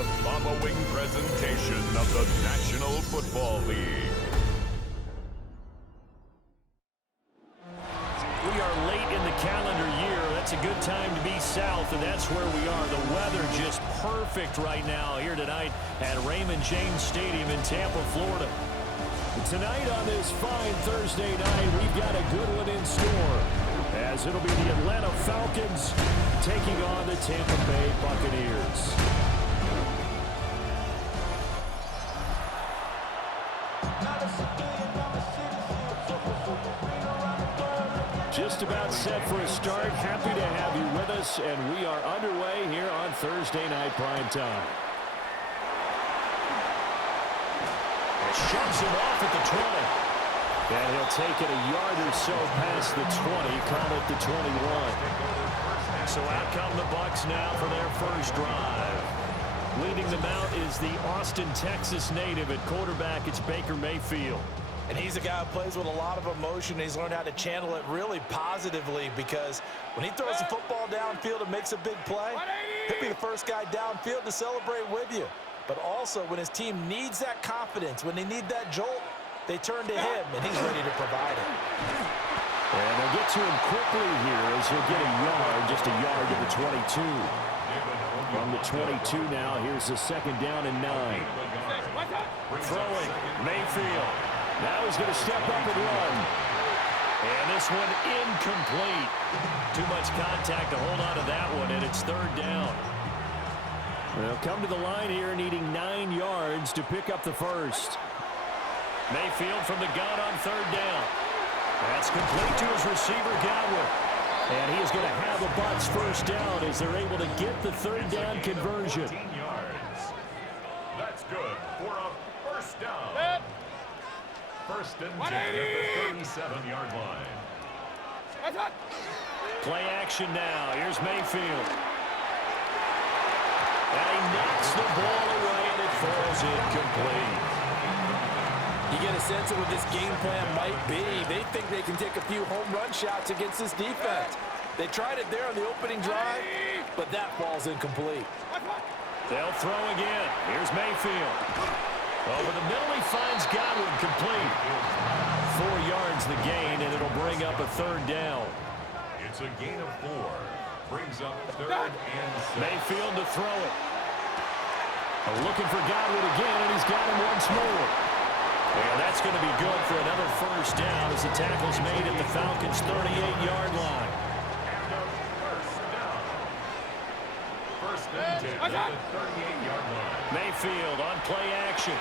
the following presentation of the National Football League. We are late in the calendar year. That's a good time to be south, and that's where we are. The weather just perfect right now here tonight at Raymond James Stadium in Tampa, Florida. Tonight on this fine Thursday night, we've got a good one in store, as it'll be the Atlanta Falcons taking on the Tampa Bay Buccaneers. Just about set for a start. Happy to have you with us, and we are underway here on Thursday Night Prime Time. Shoves him off at the 20. And he'll take it a yard or so past the 20, call it the 21. So out come the Bucs now for their first drive. Leading them out is the Austin, Texas native at quarterback. It's Baker Mayfield. And he's a guy who plays with a lot of emotion. He's learned how to channel it really positively, because when he throws the football downfield and makes a big play, he'll be the first guy downfield to celebrate with you. But also, when his team needs that confidence, when they need that jolt, they turn to him, and he's ready to provide it. And they'll get to him quickly here as he'll get a yard, just a yard to the 22. From the 22 now, here's the second down and 9. Throwing, Mayfield. Now he's going to step up and run. And this one incomplete. Too much contact to hold on to that one, and it's third down. They'll come to the line here needing 9 yards to pick up the first. Mayfield from the gun on third down. That's complete to his receiver, Godwin. And he is going to have a Bucs first down as they're able to get the third down conversion. That's good for a first down. First and 10 at the 37-yard line. Play action now. Here's Mayfield. And he knocks the ball away, and it falls incomplete. You get a sense of what this game plan might be. They think they can take a few home run shots against this defense. They tried it there on the opening drive, but that falls incomplete. They'll throw again. Here's Mayfield. Over the middle, he finds Godwin, complete. 4 yards the gain, and it'll bring up a third down. It's a gain of 4. Brings up third and 6. Mayfield to throw it. Looking for Godwin again, and he's got him once more. And that's going to be good for another first down as the tackle's made at the Falcons' 38-yard line. First and 10 at the 38-yard line. Mayfield on play action.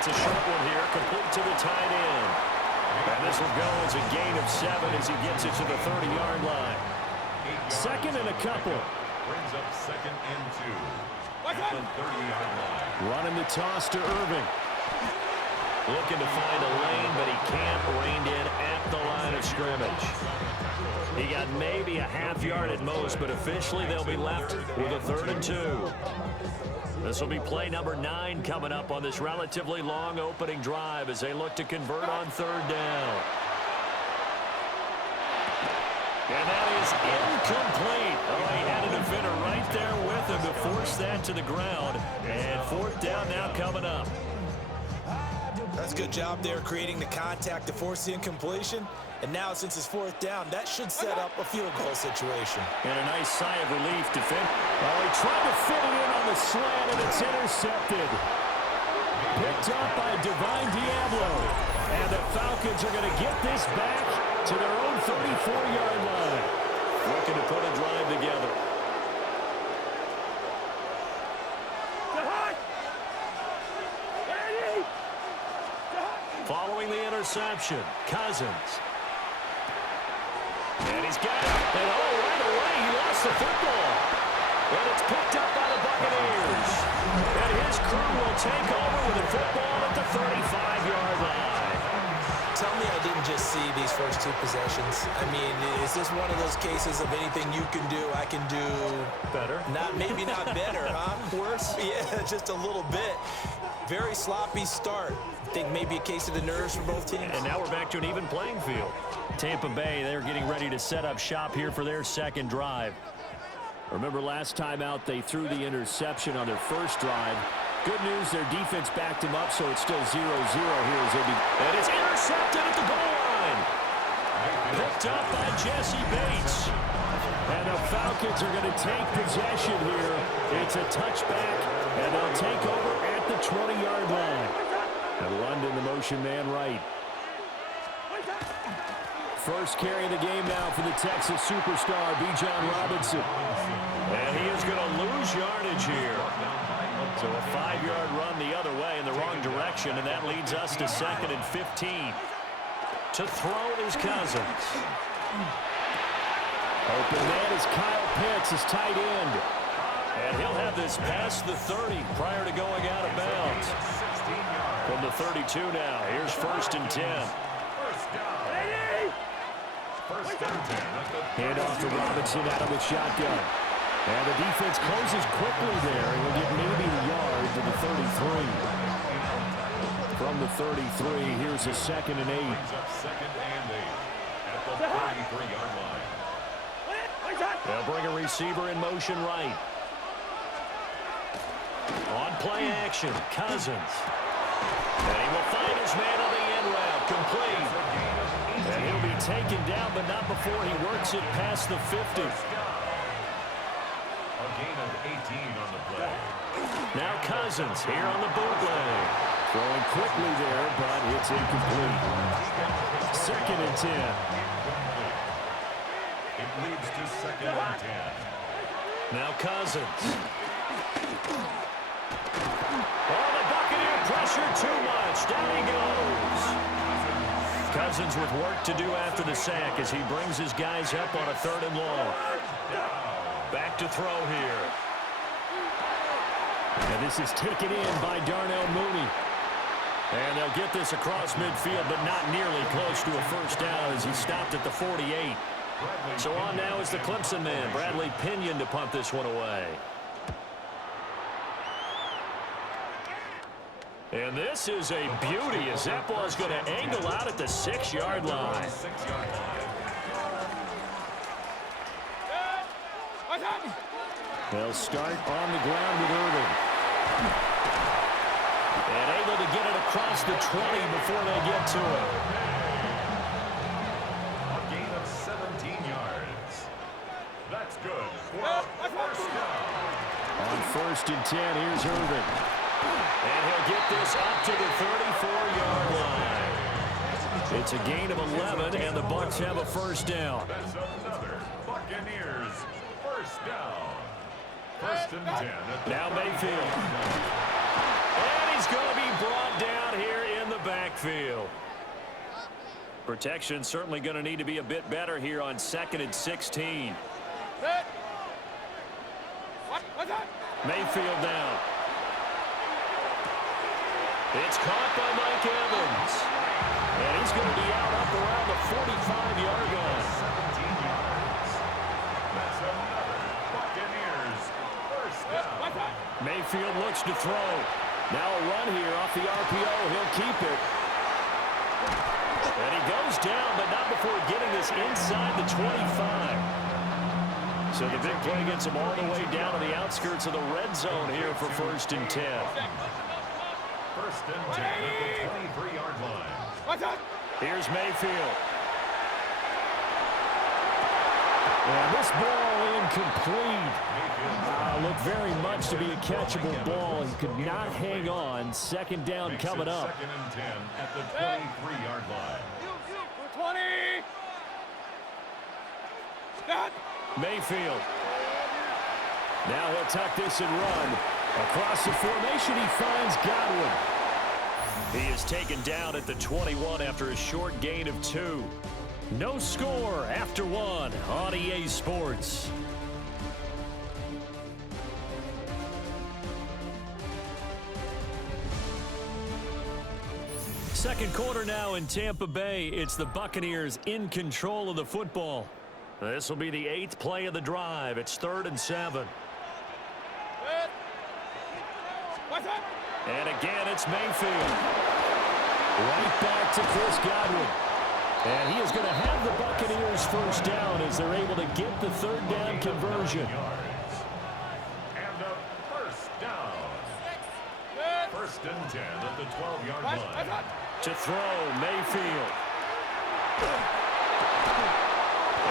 It's a short one here, complete to the tight end. And this will go as a gain of 7 as he gets it to the 30-yard line. Second and a couple. Brings up second and 2 at the 30-yard line. Running the toss to Irving. Looking to find a lane, but he can't. Reined in at the line of scrimmage. He got maybe a half yard at most, but officially they'll be left with a 3rd and 2. This will be play number 9 coming up on this relatively long opening drive as they look to convert on third down. And that is incomplete. Oh, he had a defender right there with him to force that to the ground. And fourth down now coming up. That's a good job there, creating the contact to force the incompletion. And now, since it's fourth down, that should set up a field goal situation. And a nice sigh of relief. Oh, he tried to fit it in on the slant, and it's intercepted. Picked up by Divine Diablo. And the Falcons are going to get this back to their own 34-yard line. Looking to put a drive together. Following the interception, Cousins. And he's got it. And right away, he lost the football. And it's picked up by the Buccaneers. And his crew will take over with the football at the 35-yard line. Tell me I didn't just see these first 2 possessions. I mean, is this one of those cases of anything you can do, I can do better? Maybe not better, huh? Worse? Yeah, just a little bit. Very sloppy start. Think maybe a case of the nerves for both teams. And now we're back to an even playing field. Tampa Bay, they're getting ready to set up shop here for their second drive. Remember last time out, they threw the interception on their first drive. Good news, their defense backed him up, so it's still 0-0 here as they and it's intercepted at the goal line. Picked up by Jesse Bates. And the Falcons are going to take possession here. It's a touchback, and they'll take over at the 20-yard line. And London, the motion man right. First carry of the game now for the Texas superstar, Bijan Robinson. And he is going to lose yardage here. So a 5-yard run the other way in the wrong direction, and that leads us to 2nd and 15. To throw is Cousins. Open man is Kyle Pitts, his tight end. And he'll have this past the 30 prior to going out of bounds. From the 32 now, here's 1st and 10. Hand off to Robinson out of the shotgun. And the defense closes quickly there. He'll get maybe a yard to the 33. From the 33, here's a 2nd and 8. At the 33-yard line. They'll bring a receiver in motion right. On play action, Cousins. And he will find his man on the end route, complete. And he'll be taken down, but not before he works it past the 50. A gain of 18 on the play. Now Cousins here on the bootleg. Throwing quickly there, but it's incomplete. 2nd and 10. It leads to 2nd and 10. Now Cousins. Oh, the Buccaneer pressure too much. Down he goes. Cousins with work to do after the sack as he brings his guys up on a 3rd and long. Back to throw here. And this is taken in by Darnell Mooney. And they'll get this across midfield, but not nearly close to a first down as he stopped at the 48. So on now is the Clemson man, Bradley Pinion, to punt this one away. And this is a beauty as that ball is going to angle out at the 6-yard line. They'll start on the ground with Irvin. And able to get it across the 20 before they get to it. A gain of 17 yards. That's good for a first down. On 1st and 10, here's Irvin. And he'll get this up to the 34-yard line. It's a gain of 11, and the Bucs have a first down. That's another Buccaneers first down. 1st and 10. Now Mayfield. And he's going to be brought down here in the backfield. Protection certainly going to need to be a bit better here on 2nd and 16. Mayfield down. It's caught by Mike Evans. And he's going to be out up around the 45-yard line. 17 yards. That's another Buccaneers first down. Mayfield looks to throw. Now a run here off the RPO. He'll keep it. And he goes down, but not before getting this inside the 25. So the big play gets him all the way down to the outskirts of the red zone here for 1st and 10. 1st and 10 at the 23-yard line. Here's Mayfield. And this ball incomplete. Looked very much to be a catchable ball. He could not hang on. 2nd down coming up. 2nd and 10 at the 23-yard line. 20. Mayfield. Now he'll tuck this and run. Across the formation, he finds Godwin. He is taken down at the 21 after a short gain of 2. No score after 1 on EA Sports. Second quarter now in Tampa Bay. It's the Buccaneers in control of the football. This will be the 8th play of the drive. It's 3rd and 7. And again, it's Mayfield. Right back to Chris Godwin. And he is going to have the Buccaneers first down as they're able to get the 3rd down conversion. First and 10 at the 12-yard line. To throw, Mayfield.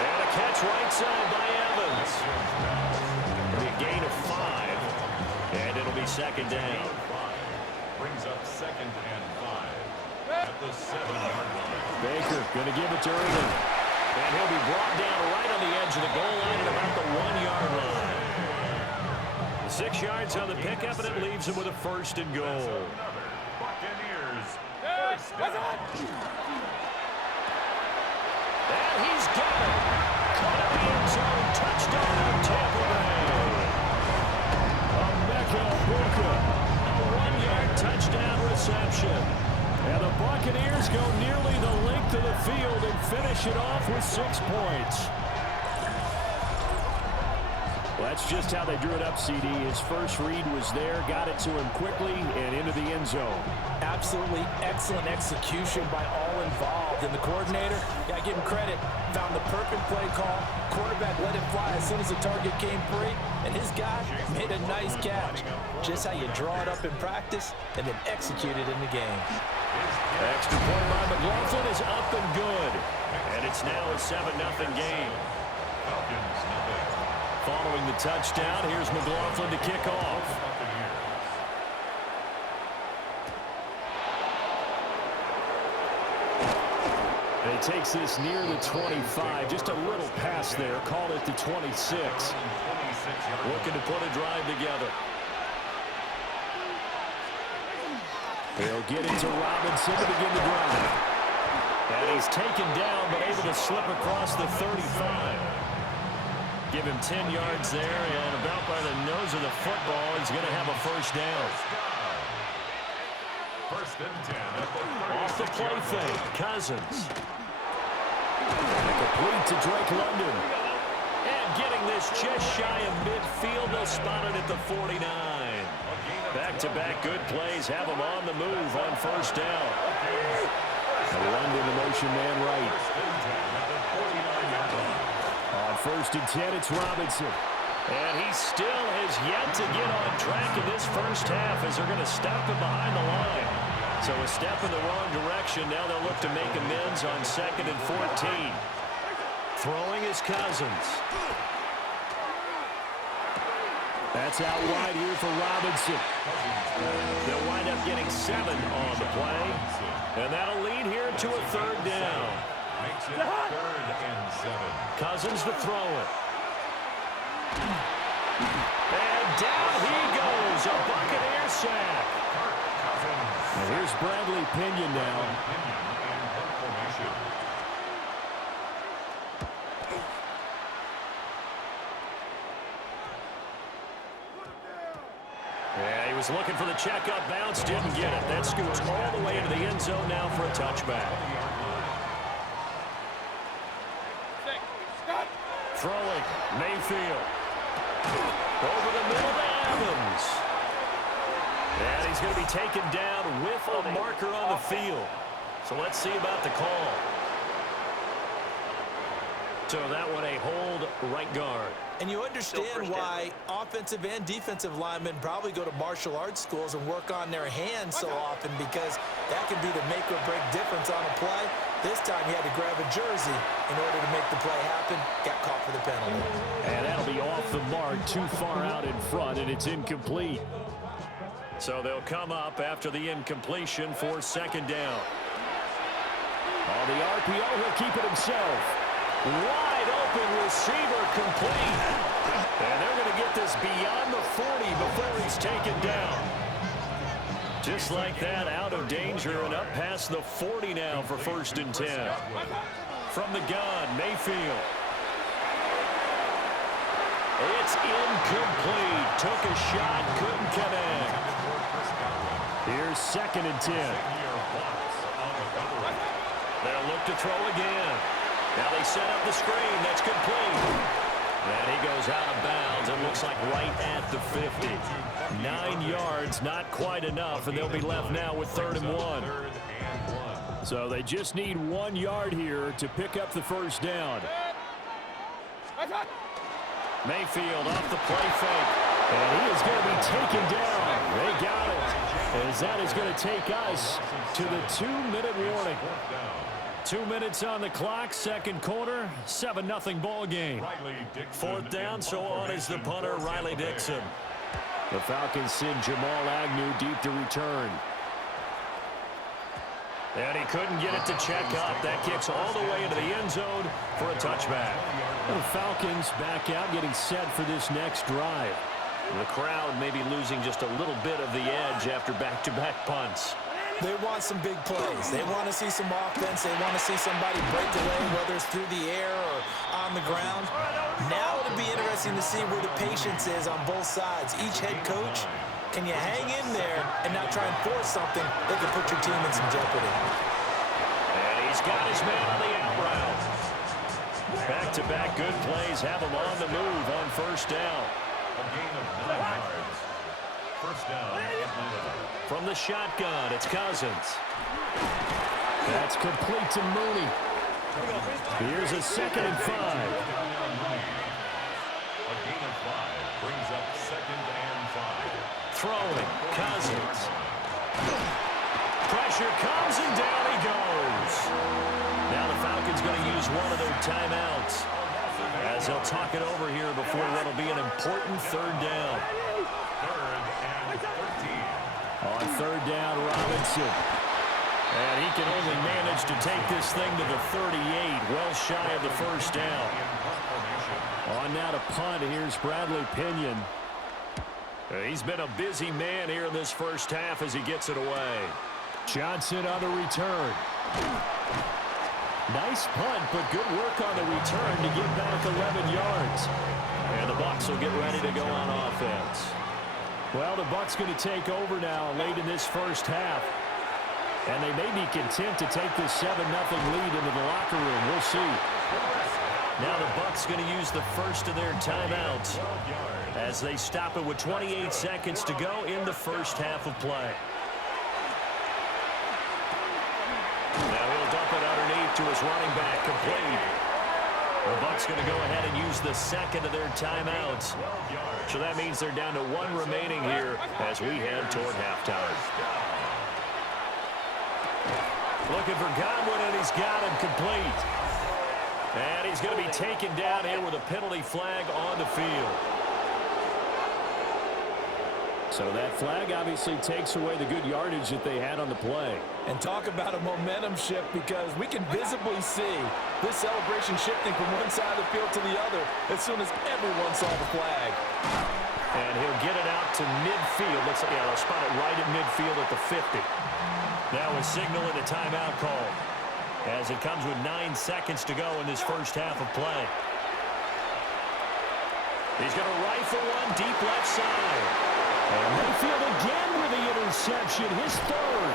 And a catch right side by Evans. A gain of 5. And it'll be second down. Brings up second and 5 at the 7-yard line. Baker going to give it to Irvin. And he'll be brought down right on the edge of the goal line at about the 1-yard line. 6 yards on the pickup, and it leaves him with a first and goal. Buccaneers. First down. And he's got it. Caught in the end zone. Touchdown, Tampa Bay. A 1-yard touchdown reception. And the Buccaneers go nearly the length of the field and finish it off with 6 points. Well, that's just how they drew it up, CD. His first read was there, got it to him quickly, and into the end zone. Absolutely excellent execution by all involved. And the coordinator, got to give him credit, found the perfect play call. Quarterback let it fly as soon as the target came free, and his guy made a nice catch. Just how you draw it up in practice and then execute it in the game. Extra point by McLaughlin is up and good. And it's now a 7-0 game. Falcons, nothing. Following the touchdown, here's McLaughlin to kick off. And he takes this near the 25. Just a little pass there. Call it the 26. Looking to put a drive together. He'll get it to Robinson to begin the drive. And he's taken down, but able to slip across the 35. Give him 10 yards there, and about by the nose of the football, he's going to have a first down. First and 10 at the 36. Off the play fake, Cousins. Complete to Drake London. And getting this just shy of midfield, they'll spot it at the 49. Back-to-back good plays have him on the move on first down. London, the motion man right. On first and 10, it's Robinson. And he still has yet to get on track in this first half as they're going to stop him behind the line. So a step in the wrong direction. Now they'll look to make amends on second and 14. Throwing is Cousins. That's out wide here for Robinson. They'll wind up getting 7 on the play. And that'll lead here to a third down. Makes it 3rd and 7. Cousins to throw it. And down he goes. A Buccaneer sack. And here's Bradley Pinion now. Yeah, he was looking for the checkup bounce, didn't get it. That scoots all the way into the end zone now for a touchback. Throwing, Mayfield. Over the middle to Evans. And he's going to be taken down with a marker on the field. So let's see about the call. So that one a hold right guard. And you understand why offensive and defensive linemen probably go to martial arts schools and work on their hands so often, because that can be the make or break difference on a play. This time he had to grab a jersey in order to make the play happen. Got caught for the penalty. And that'll be off the mark, too far out in front, and it's incomplete. So they'll come up after the incompletion for second down. On the RPO, he'll keep it himself. Wide open receiver complete. And they're going to get this beyond the 40 before he's taken down. Just like that, out of danger and up past the 40 now for first and 10. From the gun, Mayfield. It's incomplete. Took a shot, couldn't connect. Here's second and 10. They'll look to throw again. Now they set up the screen. That's complete. And he goes out of bounds. It looks like right at the 50. 9 yards, not quite enough, and they'll be left now with 3rd and 1. So they just need 1 yard here to pick up the first down. Mayfield off the play fake. And he is going to be taken down. They got it. As that is going to take us to the 2-minute warning. 2 minutes on the clock, second quarter, 7-0 ball game. Fourth down, so on is the punter, Riley Dixon. The Falcons send Jamal Agnew deep to return. And he couldn't get it to check up. That kicks all the way into the end zone for a touchback. The Falcons back out, getting set for this next drive. The crowd may be losing just a little bit of the edge after back-to-back punts. They want some big plays. They want to see some offense. They want to see somebody break away, whether it's through the air or on the ground. Now it'll be interesting to see where the patience is on both sides. Each head coach, can you hang in there and not try and force something that can put your team in some jeopardy? And he's got his man on the out route. Back-to-back good plays have him on the move on first down. A gain of 9 yards. First down, Atlanta. From the shotgun, it's Cousins. That's complete to Mooney. Here's a 2nd and 5. A gain of 5 brings up 2nd and 5. Throwing, Cousins. Pressure comes and down he goes. Now the Falcons going to use one of their timeouts as they'll talk it over here before what'll be an important third down. 3rd and 13. On third down, Robinson. And he can only manage to take this thing to the 38, well shy of the first down. On now to punt, here's Bradley Pinion. He's been a busy man here in this first half as he gets it away. Johnson on the return. Nice punt, but good work on the return to get back 11 yards. And the Bucs will get ready to go on offense. Well, the Bucs going to take over now late in this first half. And they may be content to take this 7-0 lead into the locker room. We'll see. Now the Bucs going to use the first of their timeouts as they stop it with 28 seconds to go in the first half of play. Now he'll dump it underneath to his running back, complete. The Bucs going to go ahead and use the second of their timeouts. So that means they're down to 1 remaining here as we head toward halftime. Looking for Godwin, and he's got him complete. And he's going to be taken down here with a penalty flag on the field. So that flag obviously takes away the good yardage that they had on the play. And talk about a momentum shift, because we can visibly see this celebration shifting from one side of the field to the other as soon as everyone saw the flag. And he'll get it out to midfield. Looks like, yeah, they'll spot it right at midfield at the 50. Now a signal and a timeout call as it comes with 9 seconds to go in this first half of play. He's going to rifle one deep left side. And Mayfield again with the interception, his 3rd.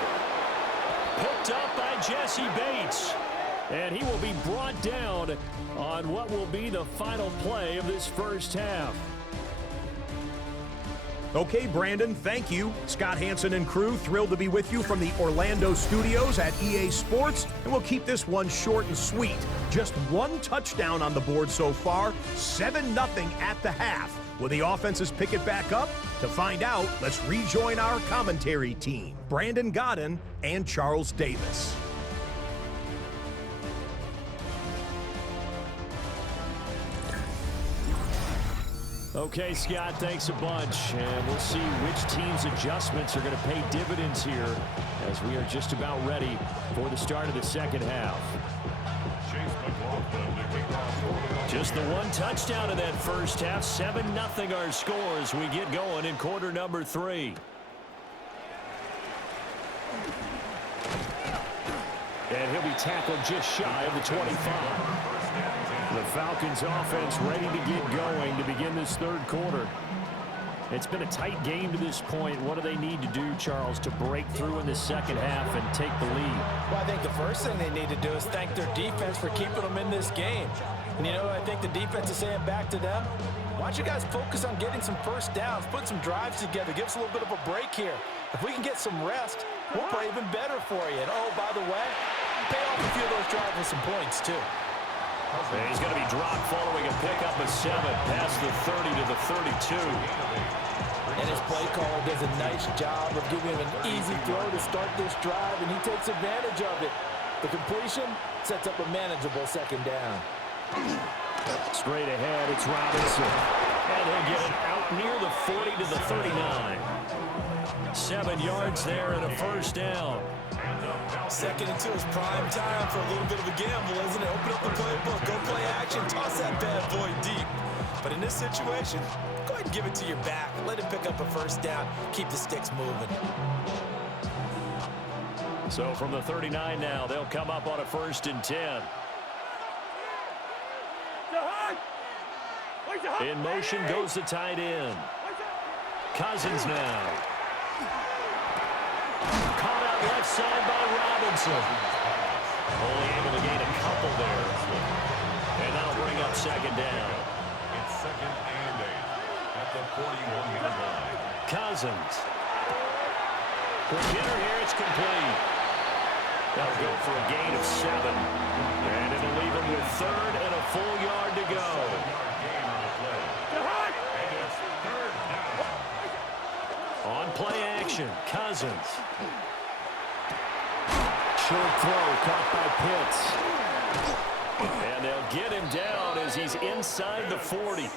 Picked up by Jesse Bates. And he will be brought down on what will be the final play of this first half. Okay, Brandon, thank you. Scott Hansen and crew, thrilled to be with you from the Orlando studios at EA Sports. And we'll keep this one short and sweet. Just 1 touchdown on the board so far, 7-0 at the half. Will the offenses pick it back up? To find out, let's rejoin our commentary team, Brandon Godden and Charles Davis. Okay, Scott, thanks a bunch. And we'll see which team's adjustments are going to pay dividends here as we are just about ready for the start of the second half. Just the 1 touchdown in that first half. 7-0 our score as we get going in quarter number 3. And he'll be tackled just shy of the 25. The Falcons offense ready to get going to begin this third quarter. It's been a tight game to this point. What do they need to do, Charles, to break through in the second half and take the lead? Well, I think the first thing they need to do is thank their defense for keeping them in this game. And, you know, I think the defense is saying back to them, why don't you guys focus on getting some first downs, put some drives together, give us a little bit of a break here. If we can get some rest, we'll play even better for you. And, oh, by the way, pay off a few of those drives with some points, too. And he's going to be dropped following a pickup of 7 past the 30 to the 32. And his play caller does a nice job of giving him an easy throw to start this drive, and he takes advantage of it. The completion sets up a manageable second down. Straight ahead, it's Robinson. And he'll get it out near the 40 to the 39. 7 yards there and a first down. 2nd and 2 is prime time for a little bit of a gamble, isn't it? Open up the playbook, go play action, toss that bad boy deep. But in this situation, go ahead and give it to your back. Let him pick up a first down. Keep the sticks moving. So from the 39 now, they'll come up on a 1st and 10. In motion goes the tight end. Cousins now. Caught out left side by Robinson. Only able to gain a couple there. And that'll bring up 2nd down. It's 2nd and 8 at the 41-yard line. Cousins. For Jenner here, it's complete. That'll go for a gain of 7. And it'll leave him with 3rd and a full yard to go. On play action, Cousins. Short throw caught by Pitts. And they'll get him down as he's inside the 40.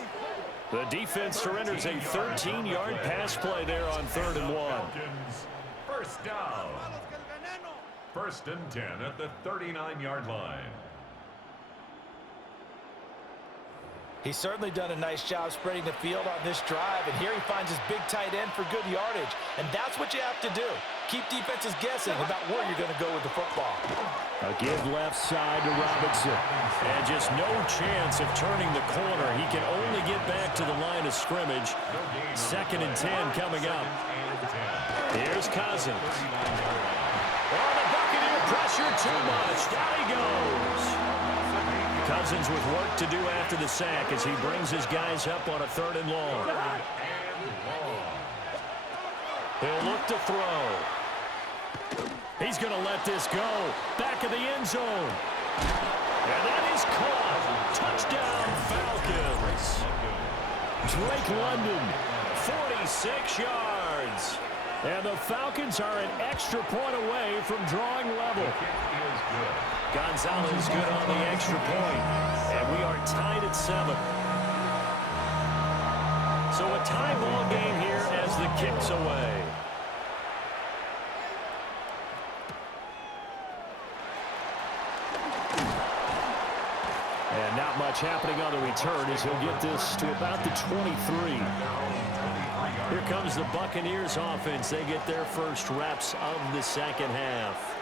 The defense surrenders a 13-yard pass play there on 3rd and 1. Falcons, first down. 1st and 10 at the 39-yard line. He's certainly done a nice job spreading the field on this drive, and here he finds his big tight end for good yardage. And that's what you have to do. Keep defenses guessing about where you're going to go with the football. A give left side to Robinson. And just no chance of turning the corner. He can only get back to the line of scrimmage. 2nd and 10 coming up. Here's Cousins. Oh, the Buccaneer pressure too much. Down he goes. Cousins with work to do after the sack as he brings his guys up on a 3rd and long. He'll look to throw. He's going to let this go. Back of the end zone. And that is caught. Touchdown, Falcons. Drake London, 46 yards. And the Falcons are an extra point away from drawing level. Gonzalez good on the extra point. And we are tied at 7. So a tie ball game here as the kick's away. And not much happening on the return as he'll get this to about the 23. Here comes the Buccaneers offense. They get their first reps of the 2nd half.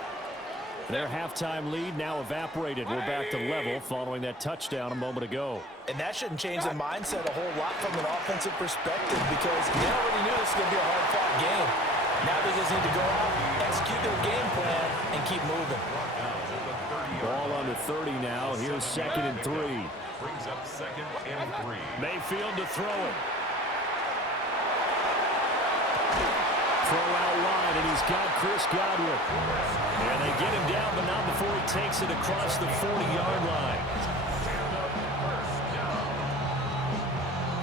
Their halftime lead now evaporated. We're back to level following that touchdown a moment ago. And that shouldn't change the mindset a whole lot from an offensive perspective because they already knew this was going to be a hard-fought game. Now they just need to go out, execute their game plan, and keep moving. Ball on the 30 now. Here's 2nd and 3. Brings up 2nd and 3. Mayfield to throw it. Throw out wide, and he's got Chris Godwin. And they get him down, but not before he takes it across the 40-yard line.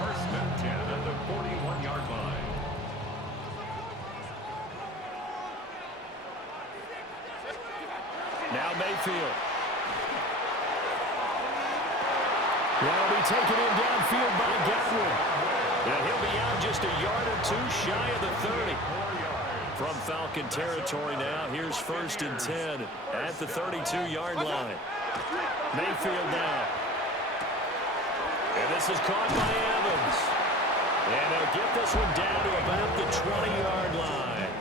First and 10 at the 41-yard line. Now Mayfield. That'll be taken in downfield by Godwin. And he'll be out just a yard or 2 shy of the 30. From Falcon territory now, here's 1st and 10 at the 32-yard line. Mayfield now. And this is caught by Evans. And they'll get this one down to about the 20-yard line.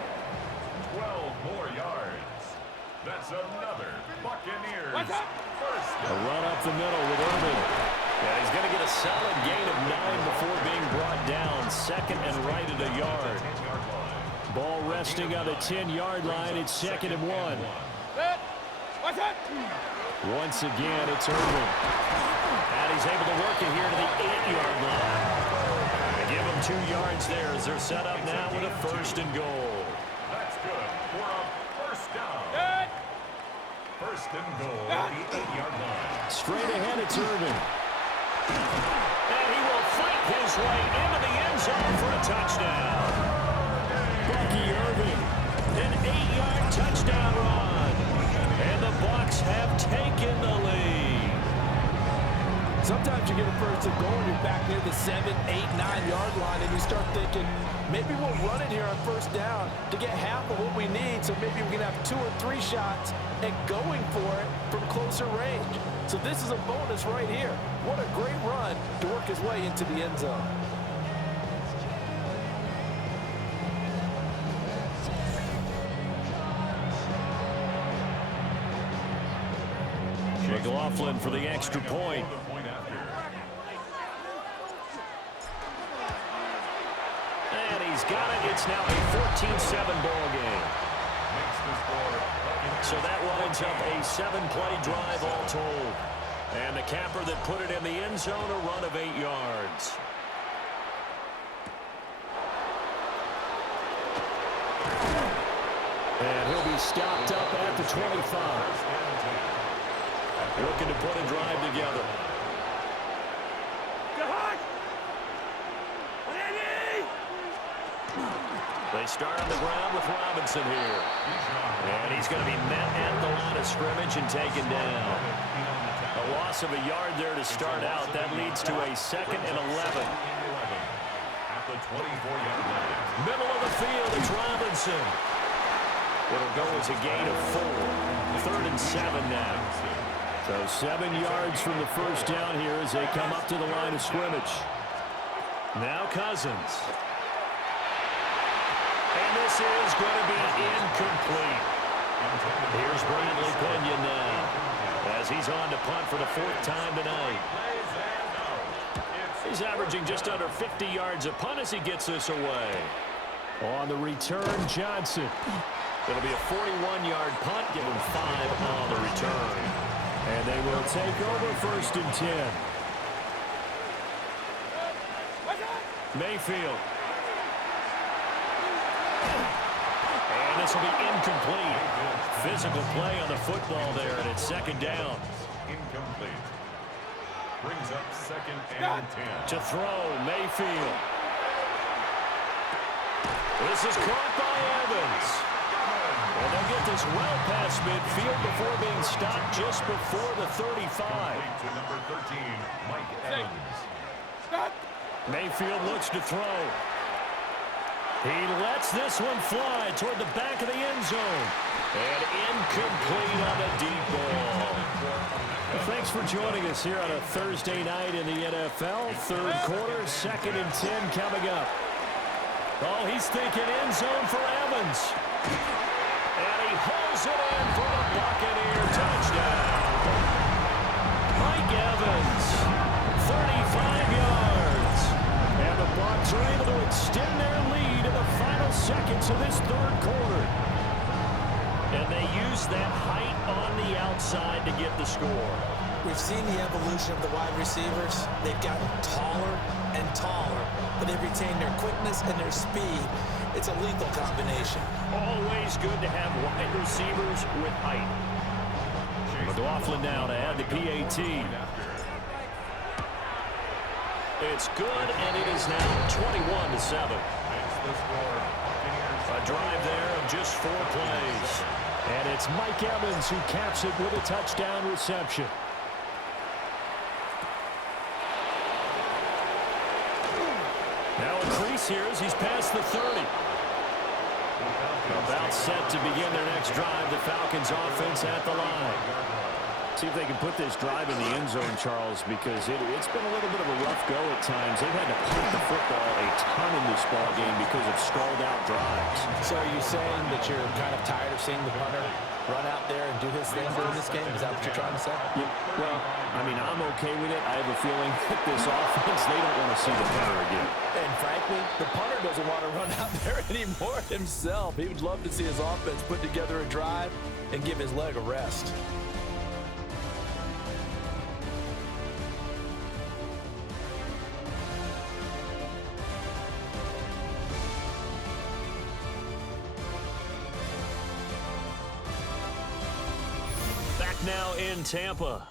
12 more yards. That's another Buccaneers. First A run up the middle with Irving. And he's going to get a solid gain of 9 before being brought down. 2nd and right at a yard. Ball resting on the 10-yard line. It's 2nd and 1. Once again, it's Irving. And he's able to work it here to the 8-yard line. They give him 2 yards there as they're set up now with a 1st and goal. That's good for a first down. First and goal at the 8-yard line. Straight ahead, it's Irving. And he will fight his way into the end zone for a touchdown. Bucky Irving, an 8-yard touchdown run. And the Bucs have taken the lead. Sometimes you get a first and goal and you're back near the 7, 8, 9-yard line, and you start thinking, maybe we'll run it here on first down to get half of what we need, so maybe we can have 2 or 3 shots at going for it from closer range. So this is a bonus right here. What a great run to work his way into the end zone. McLaughlin for the extra point. And he's got it. It's now a 14-7 ball game. So that winds up a 7-play drive all told. And the capper that put it in the end zone, a run of 8 yards. And he'll be stopped up at the 25. Looking to put a drive together. They start on the ground with Robinson here. And he's going to be met at the line of scrimmage and taken down. A loss of a yard there to start out. That leads to a 2nd and 11. At the 24-yard line. Middle of the field, it's Robinson. It'll go as a gain of 4. 3rd and 7 now. So 7 yards from the first down here as they come up to the line of scrimmage. Now Cousins. And this is going to be incomplete. Here's Bradley Pinion now as he's on to punt for the 4th time tonight. He's averaging just under 50 yards a punt as he gets this away. On the return, Johnson. It'll be a 41-yard punt. Give him 5 on the return. And they will take over 1st and 10. Mayfield. And this will be incomplete. Physical play on the football there, and it's 2nd down. Incomplete. Brings up 2nd and 10. To throw, Mayfield. This is caught by Evans. And they'll get this well past midfield before being stopped just before the 35. To number 13, Mike Evans. Mayfield looks to throw. He lets this one fly toward the back of the end zone. And incomplete on the deep ball. Thanks for joining us here on a Thursday night in the NFL. 3rd quarter, 2nd and 10 coming up. Oh, he's thinking end zone for Evans. And he holds it in for a Buccaneer touchdown. Mike Evans, 35 yards. And the Bucs are able to extend their lead in the final seconds of this 3rd quarter. And they use that height on the outside to get the score. We've seen the evolution of the wide receivers. They've gotten taller and taller, but they've retained their quickness and their speed. It's a lethal combination. Always good to have wide receivers with height. McLaughlin now to add the PAT. It's good, and it is now 21-7. A drive there of just 4 plays. And it's Mike Evans who caps it with a touchdown reception. Now a crease here as he's past the 30. About set to begin their next drive. The Falcons offense at the line. See if they can put this drive in the end zone, Charles, because it's been a little bit of a rough go at times. They've had to punt the football a ton in this ball game because of stalled-out drives. So are you saying that you're kind of tired of seeing the punter run out there and do his thing during this game? Is that what you're trying to say? Yeah, well, I mean, I'm okay with it. I have a feeling that this offense, they don't want to see the punter again. And frankly, the punter doesn't want to run out there anymore himself. He would love to see his offense put together a drive and give his leg a rest. Now in Tampa.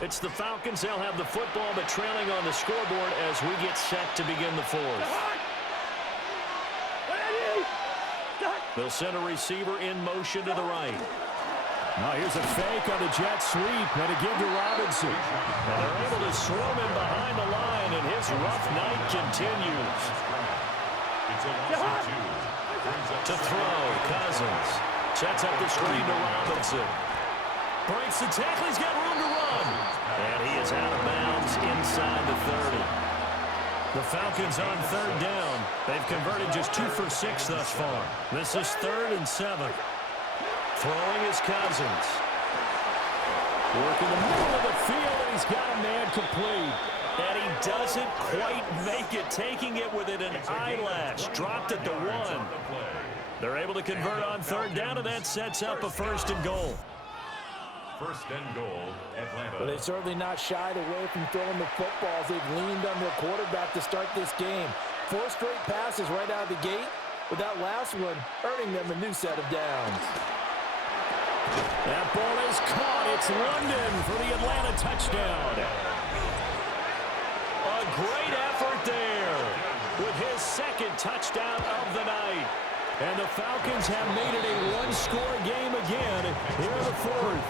It's the Falcons. They'll have the football, but trailing on the scoreboard as we get set to begin the fourth. They'll send a receiver in motion to the right. Now here's a fake on the jet sweep, and a give to Robinson. And they're able to swarm him behind the line, and his rough night continues. To throw, Cousins. Sets up the screen to Robinson. Breaks the tackle, he's got room to run. And he is out of bounds inside the 30. The Falcons on third down. They've converted just 2 for 6 thus far. This is 3rd and 7. Throwing is Cousins. Working the middle of the field, and he's got a man complete. And he doesn't quite make it, taking it within an eyelash. Dropped at the 1. They're able to convert on third down, and that sets up a 1st and goal. 1st and goal, Atlanta. But they've certainly not shied away from throwing the footballs. They've leaned on their quarterback to start this game. 4 straight passes right out of the gate, with that last one earning them a new set of downs. That ball is caught. It's London for the Atlanta touchdown. A great effort there with his 2nd touchdown of the night. And the Falcons have made it a 1-score game again here in the 4th.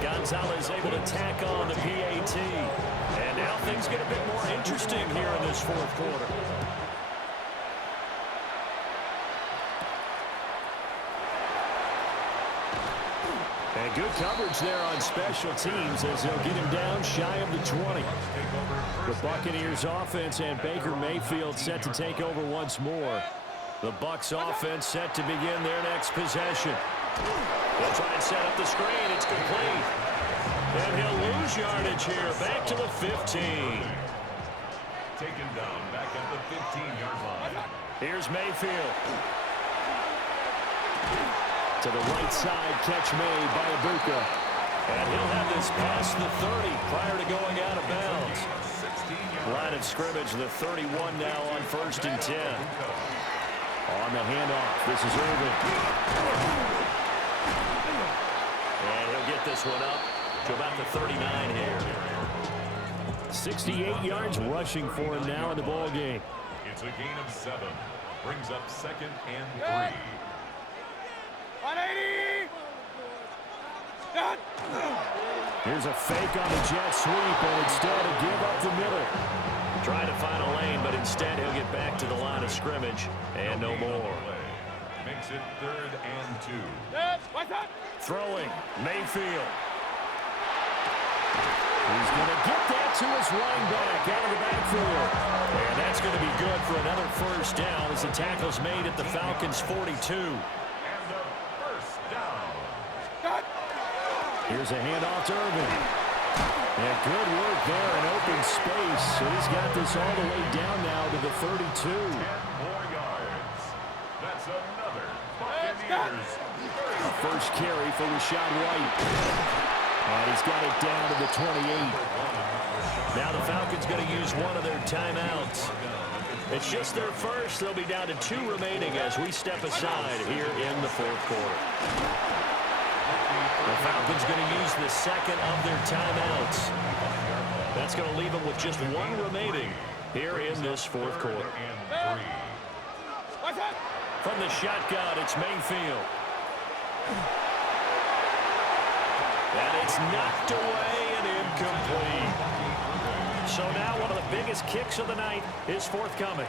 Gonzalez able to tack on the PAT. And now things get a bit more interesting here in this 4th quarter. And good coverage there on special teams as they'll get him down shy of the 20. The Buccaneers offense and Baker Mayfield set to take over once more. The Bucs offense set to begin their next possession. They'll try and set up the screen. It's complete. And he'll lose yardage here. Back to the 15. Taken down back at the 15-yard line. Here's Mayfield. To the right side, catch made by Ibuka. And he'll have this past the 30 prior to going out of bounds. Line of scrimmage, the 31 now on 1st and 10. On the handoff, this is Irvin. And he'll get this one up to about the 39 here. 68 yards rushing for him now in the ball game. It's a gain of 7. Brings up 2nd and 3. 180! Here's a fake on the jet sweep, and instead a give up the middle. Trying to find a lane, but instead he'll get back to the line of scrimmage, and no more. Makes it 3rd and 2. Throwing, Mayfield. He's going to get that to his running back out of the backfield. And that's going to be good for another 1st down as the tackle's made at the Falcons' 42. Here's a handoff to Irvin. And good work there in open space. So he's got this all the way down now to the 32. 10 more yards. That's another Buccaneers. First carry for Rashad White. And he's got it down to the 28. Now the Falcons going to use one of their timeouts. It's just their first. They'll be down to 2 remaining as we step aside here in the 4th quarter. The Falcons going to use the 2nd of their timeouts. That's going to leave them with just 1 remaining here in this 4th quarter. From the shotgun, it's Mayfield. And it's knocked away and incomplete. So now one of the biggest kicks of the night is forthcoming.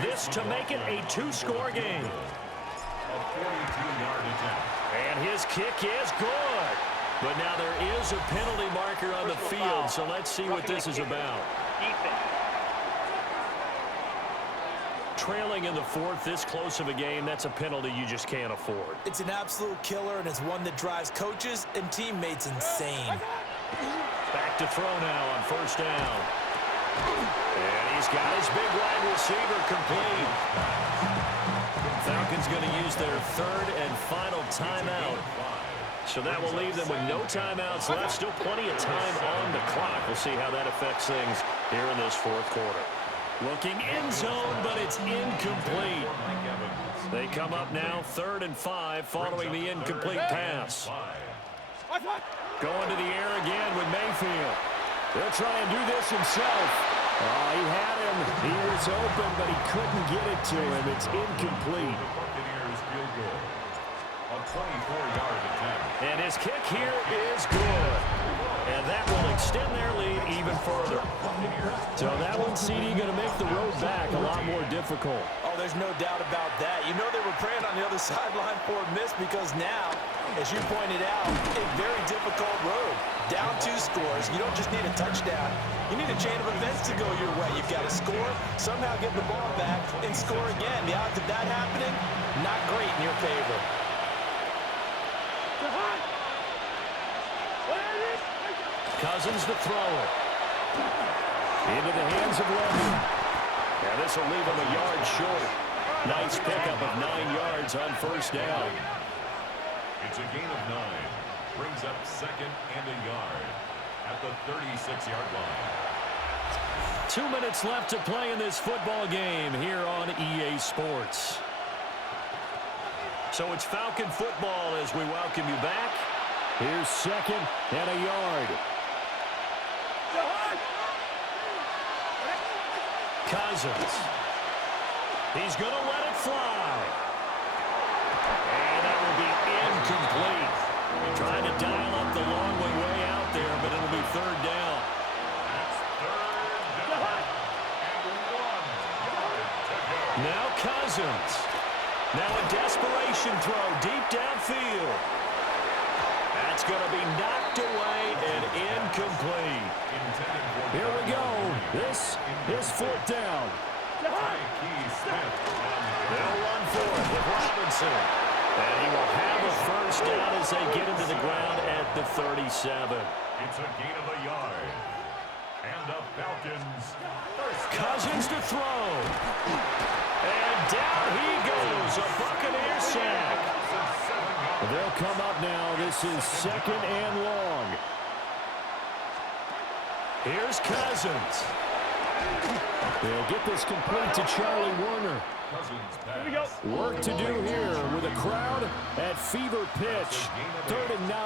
This to make it a 2-score game. A 42-yard attempt. And his kick is good. But now there is a penalty marker on the field, so let's see what this is about. Trailing in the 4th, this close of a game, that's a penalty you just can't afford. It's an absolute killer, and it's one that drives coaches and teammates insane. Back to throw now on 1st down. And he's got his big wide receiver complete. Falcons going to use their 3rd and final timeout. So that will leave them with no timeouts left. Still plenty of time on the clock. We'll see how that affects things here in this 4th quarter. Looking end zone, but it's incomplete. They come up now 3rd and 5 following the incomplete pass. Going to the air again with Mayfield. They'll try and do this himself. Oh, he had him. He was open, but he couldn't get it to him. It's incomplete. The Buccaneers field goal. A 24-yard attempt. And his kick here is good. And that will extend their lead even further. So that one, CD, going to make the road back a lot more difficult. Oh, there's no doubt about that. You know they were praying on the other sideline for a miss because now, as you pointed out, a very difficult road. Down 2 scores. You don't just need a touchdown. You need a chain of events to go your way. You've got to score, somehow get the ball back, and score again. The odds of that happening, not great in your favor. Cousins to throw it. Into the hands of Levy. And this will leave him a yard short. Nice pickup of 9 yards on first down. It's a gain of 9. Brings up second and a yard at the 36-yard line. 2 minutes left to play in this football game here on EA Sports. So it's Falcon football as we welcome you back. Here's second and a yard. Cousins. He's going to let it fly. And that will be incomplete. Trying to dial up the long way out there, but it'll be third down. That's third down. And 1 yard to go. Now Cousins. Now a desperation throw deep downfield. That's going to be knocked away and incomplete. Here we go. This is fourth down. They'll run for it with Robinson. And he will have a first down as they get him to the ground at the 37. It's a gain of a yard. And the Falcons first down. Cousins to throw. And down he goes. A Buccaneer sack. They'll come up now. This is second and long. Here's Cousins. They'll get this complete to Charlie Warner. Here we go. Work to do here with a crowd at fever pitch. 3rd and 9.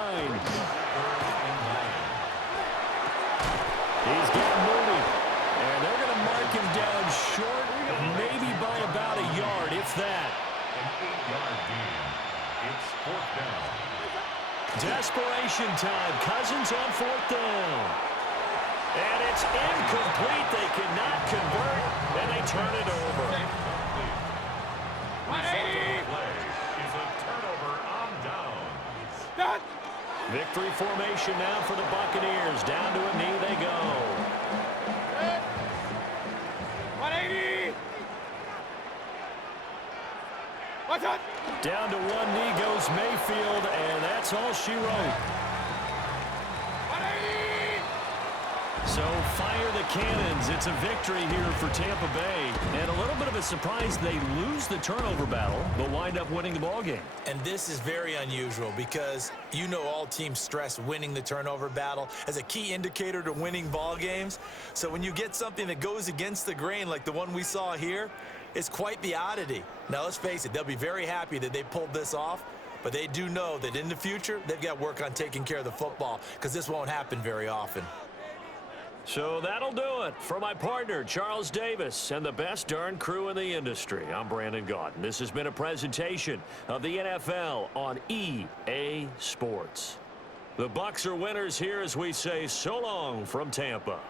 He's getting moving. And they're going to mark him down short, maybe by about a yard, if that. An 8-yard gain. It's fourth down. Desperation time. Cousins on fourth down. And it's incomplete. They cannot convert, and they turn it over. Play is a turnover on downs. Victory formation now for the Buccaneers. Down to a knee they go. 180. What's up? Down to one knee goes Mayfield, and that's all she wrote. 180. So fire the cannons. It's a victory here for Tampa Bay. And a little bit of a surprise, they lose the turnover battle, but wind up winning the ballgame. And this is very unusual because you know all teams stress winning the turnover battle as a key indicator to winning ball games. So when you get something that goes against the grain like the one we saw here, it's quite the oddity. Now, let's face it, they'll be very happy that they pulled this off, but they do know that in the future, they've got work on taking care of the football because this won't happen very often. So that'll do it for my partner, Charles Davis, and the best darn crew in the industry. I'm Brandon Gaudin. This has been a presentation of the NFL on EA Sports. The Bucs are winners here as we say so long from Tampa.